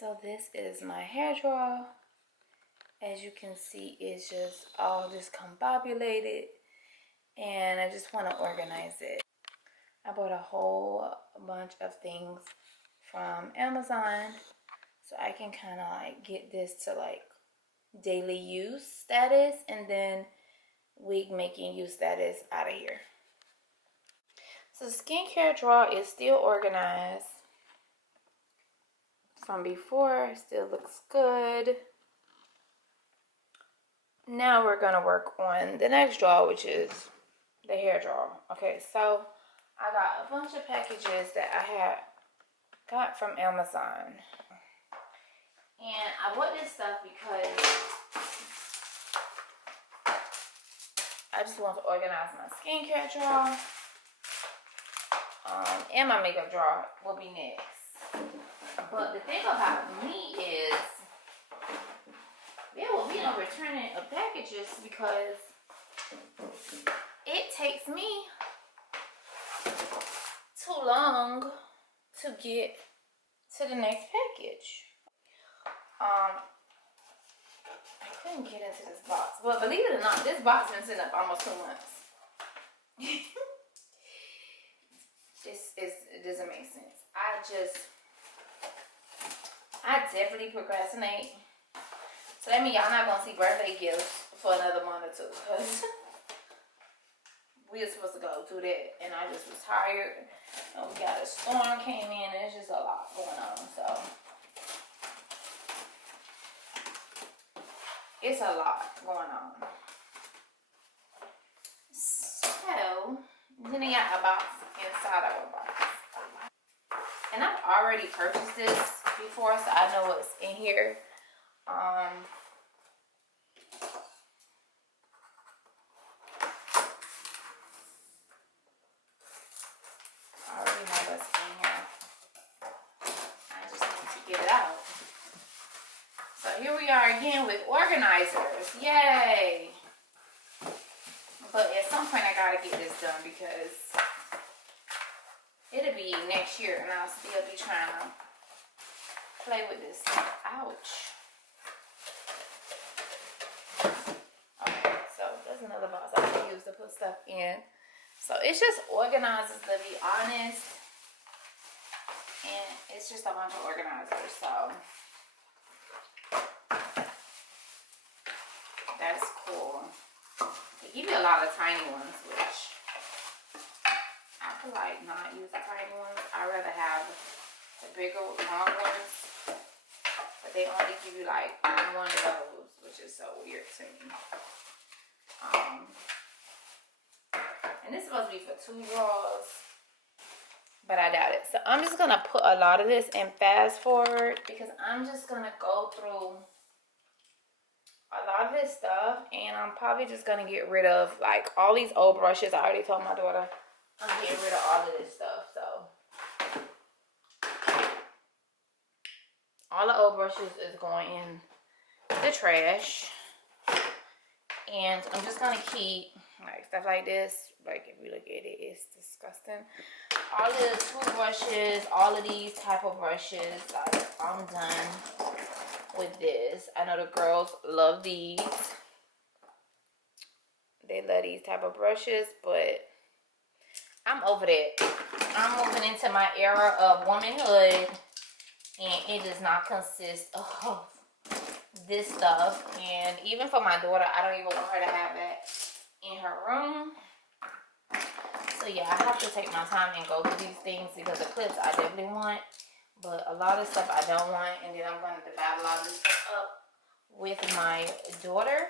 So this is my hair drawer. As you can see, it's just all discombobulated, and I just want to organize it. I bought a whole bunch of things from Amazon, so I can kind of like get this to like daily use status, and then wig making use status out of here. So the skincare drawer is still organized from before. It still looks good. Now we're gonna work on the next drawer, which is the hair drawer. Okay, so I got a bunch of packages that I got from Amazon, and I bought this stuff because I just want to organize my skincare drawer, and my makeup drawer will be next. But the thing about me is there will be no returning of packages because it takes me too long to get to the next package. I couldn't get into this box, but believe it or not, this box been sitting up almost 2 months. It doesn't make sense. I definitely procrastinate. So that means y'all not gonna see birthday gifts for another month or two, because we were supposed to go do that, and I just was tired, and we got a storm came in, and it's just a lot going on. So it's a lot going on. So then they got a box inside of a box, and I've already purchased this before, so I know what's in here. I already know what's in here. I just need to get it out. So here we are again with organizers. Yay! But at some point I gotta get this done because it'll be next year and I'll still be trying to play with this stuff. Ouch. Okay, so that's another box I can use to put stuff in. So it's just organizers, to be honest. And it's just a bunch of organizers, so that's cool. They give you a lot of tiny ones, which I feel like not use the tiny ones. I'd rather have the bigger, long ones. But they only give you like one of those, which is so weird to me. And this is supposed to be for 2 drawers, but I doubt it. So I'm just gonna put a lot of this in fast forward because I'm just gonna go through a lot of this stuff, and I'm probably just gonna get rid of like all these old brushes. I already told my daughter I'm getting rid of all of this stuff. So all the old brushes is going in the trash, and I'm just gonna keep like stuff like this. Like if you look at it, it's disgusting. All the toothbrushes, all of these type of brushes, like I'm done with this. I know the girls love these. They love these type of brushes, but I'm over that. I'm moving into my era of womanhood, and it does not consist of this stuff. And even for my daughter, I don't even want her to have that in her room. So yeah, I have to take my time and go through these things because the clips I definitely want, but a lot of stuff I don't want, and then I'm going to divide a lot of this stuff up with my daughter.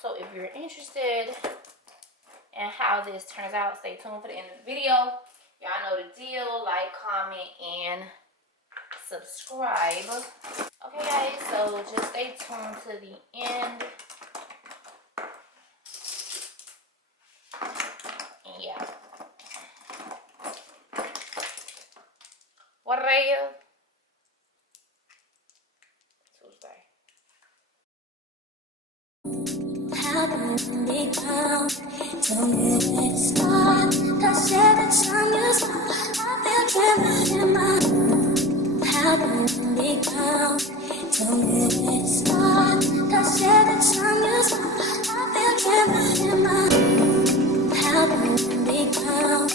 So if you're interested in how this turns out, stay tuned for the end of the video. Y'all know the deal. Like, comment, and subscribe. Okay guys, so just stay tuned to the end. And yeah. What are you? Tuesday. How can we be found? Tell me where to start. Cause every time you smile, I feel trembling in my heart. How can happened deep down? Tell me where it start. 'Cause every time you smile, I feel trembling in my heart. Happened deep down.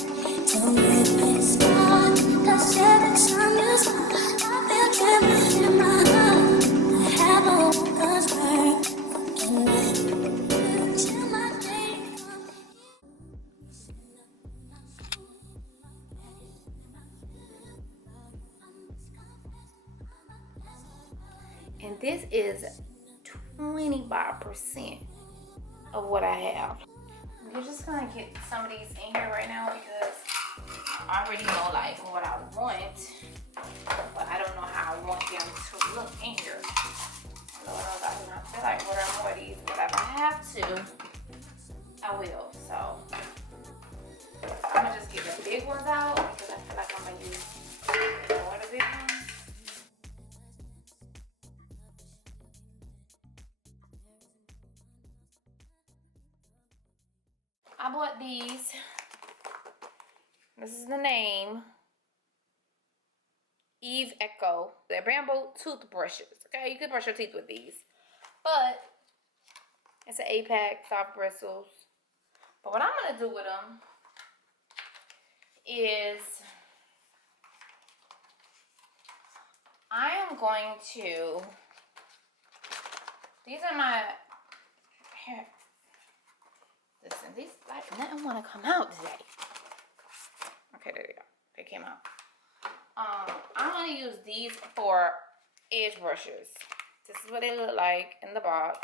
Tell me where it start. 'Cause every time you smile, I feel trembling in my heart. I have a woman's work, and I chill my day. And this is 25% of what I have. We're just gonna get some of these in here right now because I already know like what I want, but I don't know how I want them to look in here. Lord, I do not feel like ordering more of these, but if I have to, I will. So I'm gonna just get the big ones out because I feel like I'm gonna use more of the big ones. I bought these. This is the name. Eve Echo. They're bamboo toothbrushes. Okay, you can brush your teeth with these. But it's an 8-pack, soft bristles. But what I'm gonna do with them is I am going to, these are my hair. Listen, these like nothing want to come out today. Okay, there they go. They came out. I'm gonna use these for edge brushes. This is what they look like in the box.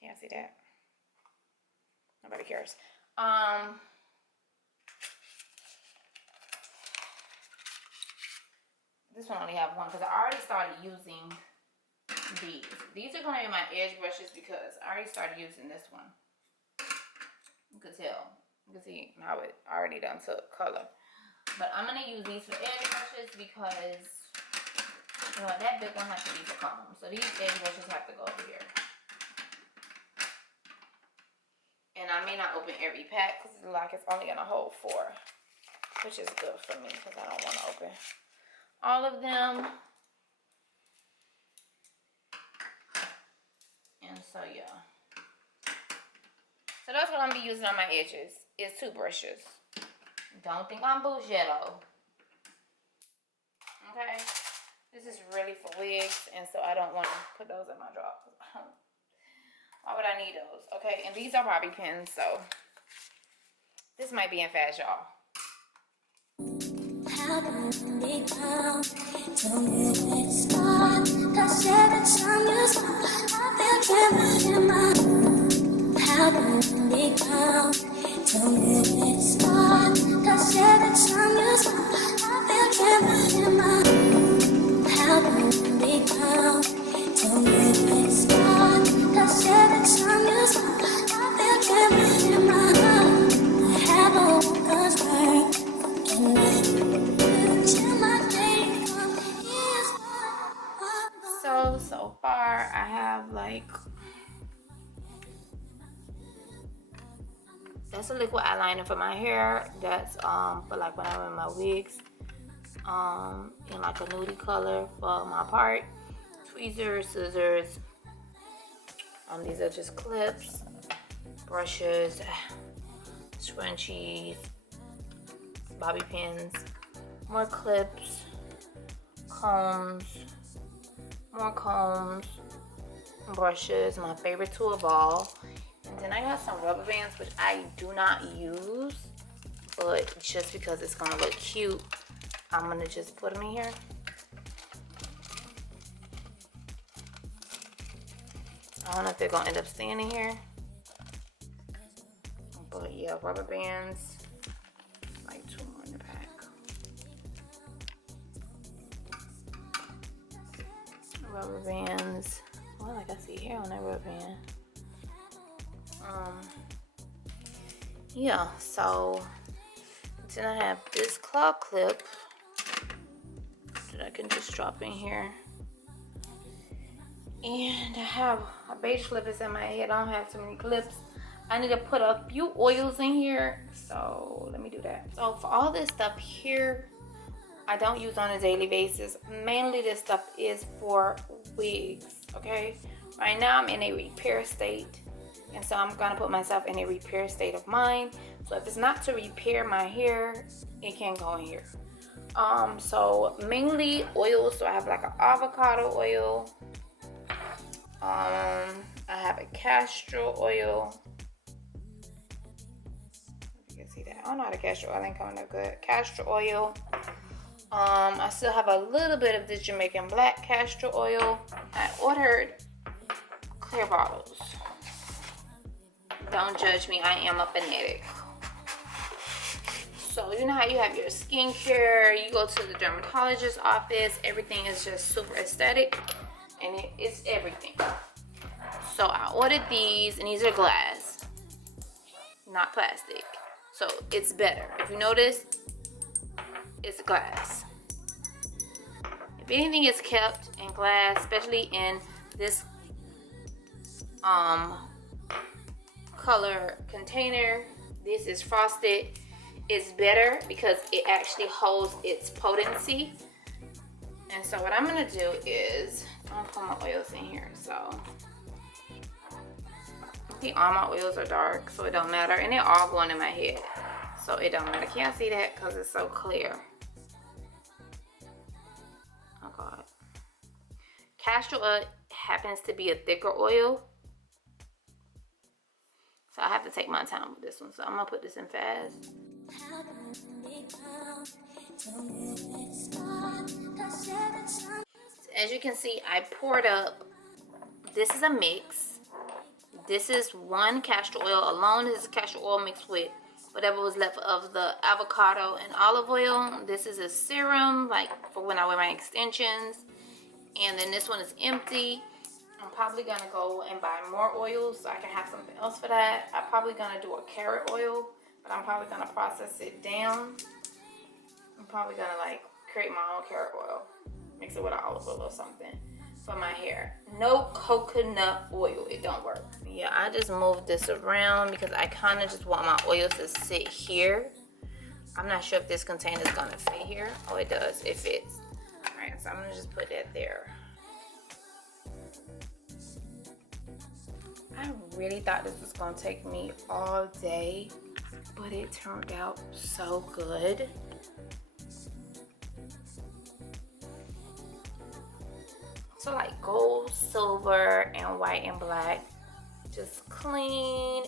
Can y'all see that? Nobody cares. This one only have one because I already started using these. These are gonna be my edge brushes because I already started using this one. You can tell. You can see how it already done took color. But I'm gonna use these for edge brushes because you know that big one has to be for comb. So these edge brushes have to go over here. And I may not open every pack because like it's only gonna hold 4, which is good for me because I don't want to open all of them. And so yeah. So that's what I'm gonna be using on my edges is 2 brushes. Don't think I'm bougetto. Okay? This is really for wigs, and so I don't want to put those in my drawer. Why would I need those? Okay, and these are bobby pins, so this might be in fast, y'all. Happened deep down. Tell me where it start. 'Cause every time you smile, I feel trembling in my heart. Happened deep down. Tell me where it start. 'Cause every time you smile, I feel trembling in my heart. Happened deep down. Tell me where it start. 'Cause every time you smile, I feel trembling in my heart. I have a woman's work, and I chill my day from years. So far I have like, that's a liquid eyeliner for my hair. That's for like when I'm in my wigs. In like a nudie color for my part. Tweezers, scissors. These are just clips, brushes, scrunchies, bobby pins, more clips, combs, more combs, brushes, my favorite tool of all. And then I got some rubber bands, which I do not use, but just because it's gonna look cute, I'm gonna just put them in here. I don't know if they're gonna end up staying in here, but yeah, rubber bands, like 2 more in the pack. Rubber bands. Well, like I see hair on that rubber band. Yeah, so then I have this claw clip that I can just drop in here. And I have a beige clip is in my head. I don't have too many clips. I need to put a few oils in here. So let me do that. So for all this stuff here, I don't use on a daily basis. Mainly this stuff is for wigs, okay? Right now I'm in a repair state, and so I'm gonna put myself in a repair state of mind. So if it's not to repair my hair, it can go in here. So mainly oils. So I have like an avocado oil. I have a castor oil. You can see that. I don't know how the castor oil ain't coming up good. Castor oil. I still have a little bit of the Jamaican black castor oil. I ordered clear bottles. Don't judge me, I am a fanatic. So you know how you have your skincare, you go to the dermatologist's office, everything is just super aesthetic, and it's everything. So I ordered these, and these are glass, not plastic. So it's better. If you notice, it's glass. If anything is kept in glass, especially in this color container, this is frosted, it's better because it actually holds its potency. And so what I'm gonna do is I'm gonna put my oils in here. So I think all my oils are dark, so it don't matter, and they're all going in my head, so it don't matter. Can't see that because it's so clear. Oh God. Castor oil happens to be a thicker oil, so I have to take my time with this one. So I'm gonna put this in fast. As you can see, I poured up. This is a mix. This is one castor oil alone. This is castor oil mixed with whatever was left of the avocado and olive oil. This is a serum, like for when I wear my extensions. And then this one is empty. I'm probably gonna go and buy more oils so I can have something else for that. I'm probably gonna do a carrot oil, but I'm probably gonna process it down. I'm probably gonna like create my own carrot oil, mix it with an olive oil or something for my hair. No coconut oil, it don't work. Yeah, I just moved this around because I kind of just want my oils to sit here. I'm not sure if this container is gonna fit here. Oh, it does, it fits. All right, so I'm gonna just put that there. I really thought this was gonna take me all day, but it turned out so good. So like gold, silver, and white and black. Just clean.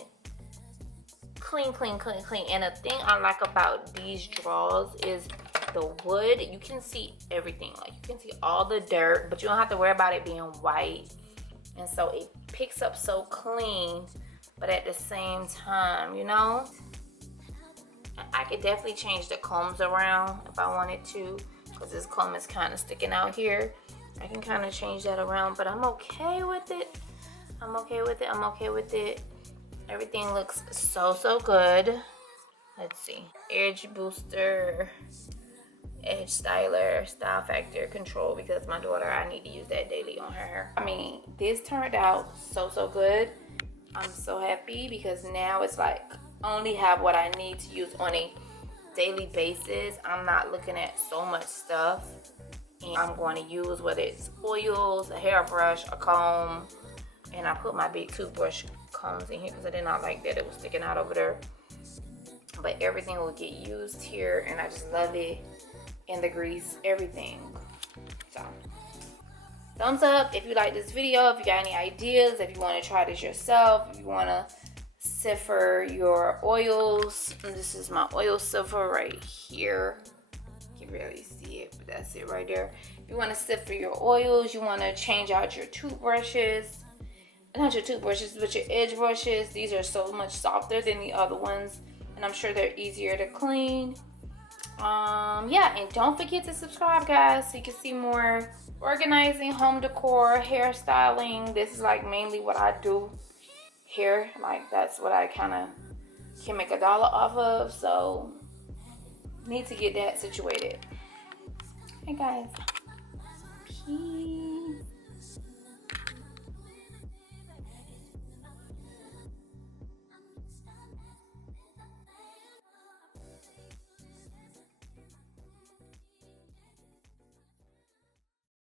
And the thing I like about these drawers is the wood. You can see everything. Like you can see all the dirt, but you don't have to worry about it being white. And so it picks up so clean, but at the same time, you know, I could definitely change the combs around if I wanted to, because this comb is kind of sticking out here. I can kind of change that around, but I'm okay with it. I'm okay with it. Everything looks so good. Let's see. Edge booster, edge styler, style factor, control, because my daughter, I need to use that daily on her hair. I mean, this turned out so good. I'm so happy because now it's like I only have what I need to use on a daily basis. I'm not looking at so much stuff, and I'm going to use whether it's oils, a hairbrush, a comb, and I put my big toothbrush combs in here because I did not like that it was sticking out over there. But everything will get used here, and I just love it. And the grease, everything. So thumbs up if you like this video, if you got any ideas, if you want to try this yourself, if you want to sifter your oils. This is my oil sifter right here. You can barely see it, but that's it right there. If you want to sift for your oils, you want to change out your toothbrushes, not your toothbrushes, but your edge brushes. These are so much softer than the other ones, and I'm sure they're easier to clean. Yeah, and don't forget to subscribe, guys, so you can see more organizing, home decor, hairstyling. This is like mainly what I do here. Like that's what I kind of can make $1 off of, so need to get that situated. Hey guys, peace.